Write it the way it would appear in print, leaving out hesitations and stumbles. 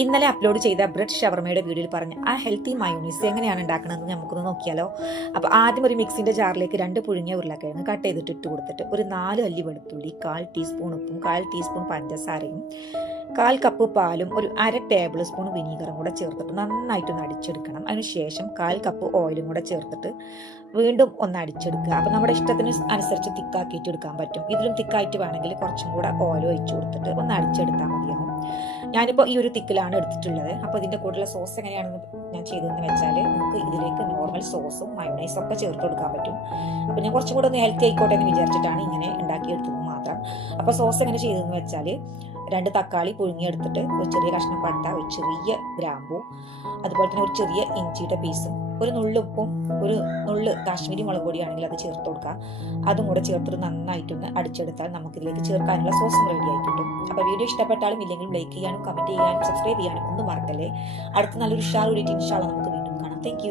ഇന്നലെ അപ്ലോഡ് ചെയ്ത ബ്രെഡ് ഷവർമയുടെ വീഡിയോയിൽ പറഞ്ഞ ആ ഹെൽത്തി മയോണീസ് എങ്ങനെയാണ് ഉണ്ടാക്കണമെന്ന് നമുക്കൊന്ന് നോക്കിയാലോ. അപ്പോൾ ആദ്യം ഒരു മിക്സിൻ്റെ ജാറിലേക്ക് 2 പുഴുങ്ങിയ ഉരുളക്കിഴങ്ങ് കട്ട് ചെയ്തിട്ട് ഇട്ട് കൊടുത്തിട്ട് ഒരു 4 അല്ലി വെളുത്തുള്ളി, 1/4 ടീസ്പൂൺ ഉപ്പും 1/4 ടീസ്പൂൺ പഞ്ചസാരയും 1/4 കപ്പ് പാലും ഒരു 1/2 ടേബിൾ സ്പൂൺ വിനീഗറും കൂടെ ചേർത്തിട്ട് നന്നായിട്ടൊന്ന് അടിച്ചെടുക്കണം. അതിനുശേഷം 1/4 കപ്പ് ഓയിലും കൂടെ ചേർത്തിട്ട് വീണ്ടും ഒന്ന് അടിച്ചെടുക്കുക. അപ്പോൾ നമ്മുടെ ഇഷ്ടത്തിന് അനുസരിച്ച് തിക്കാക്കിയിട്ട് എടുക്കാൻ പറ്റും. ഇതിലും തിക്കായിട്ട് വേണമെങ്കിൽ കുറച്ചും കൂടെ ഓയിൽ ഒഴിച്ചു കൊടുത്തിട്ട് ഒന്ന് അടിച്ചെടുത്താൽ മതിയാവും. ഞാനിപ്പോൾ ഈ ഒരു തിക്കിലാണ് എടുത്തിട്ടുള്ളത്. അപ്പോൾ ഇതിൻ്റെ കൂടെയുള്ള സോസ് എങ്ങനെയാണെന്ന് ഞാൻ ചെയ്തതെന്ന് വെച്ചാൽ നമുക്ക് ഇതിലേക്ക് നോർമൽ സോസും മയോണൈസും ഒക്കെ ചേർത്ത് കൊടുക്കാൻ പറ്റും. അപ്പോൾ ഞാൻ കുറച്ചും കൂടെ ഒന്ന് ഹെൽത്തി ആയിക്കോട്ടെ എന്ന് വിചാരിച്ചിട്ടാണ് ഇങ്ങനെ ഉണ്ടാക്കിയെടുത്തത് മാത്രം. അപ്പോൾ സോസ് എങ്ങനെ ചെയ്തതെന്ന് വെച്ചാൽ 2 തക്കാളി പുഴുങ്ങിയെടുത്തിട്ട് ഒരു ചെറിയ കഷ്ണം പട്ട, ഒരു ചെറിയ ഗ്രാമ്പൂ, അതുപോലെ തന്നെ ഒരു ചെറിയ ഇഞ്ചിയുടെ പീസും, ഒരു നുള്ളുപ്പും, ഒരു നുള്ള് കാശ്മീരി മുളക് പൊടിയാണെങ്കിൽ അത് ചേർത്ത് കൊടുക്കുക. അതും കൂടെ ചേർത്തിട്ട് നന്നായിട്ടൊന്ന് അടിച്ചെടുത്താൽ നമുക്കിതിലേക്ക് ചേർക്കാനുള്ള സോസും റെഡി ആയി കിട്ടും. അപ്പോൾ വീഡിയോ ഇഷ്ടപ്പെട്ടാലും ഇല്ലെങ്കിലും ലൈക്ക് ചെയ്യാനും കമൻറ്റ് ചെയ്യാനും സബ്സ്ക്രൈബ് ചെയ്യാനും ഒന്നും മറക്കല്ലേ. അടുത്ത നല്ലൊരു ഉഷാർ കൂടിയിട്ട് ഇൻഷാ അല്ലാഹ് നമുക്ക് വീണ്ടും കാണാം. Thank you.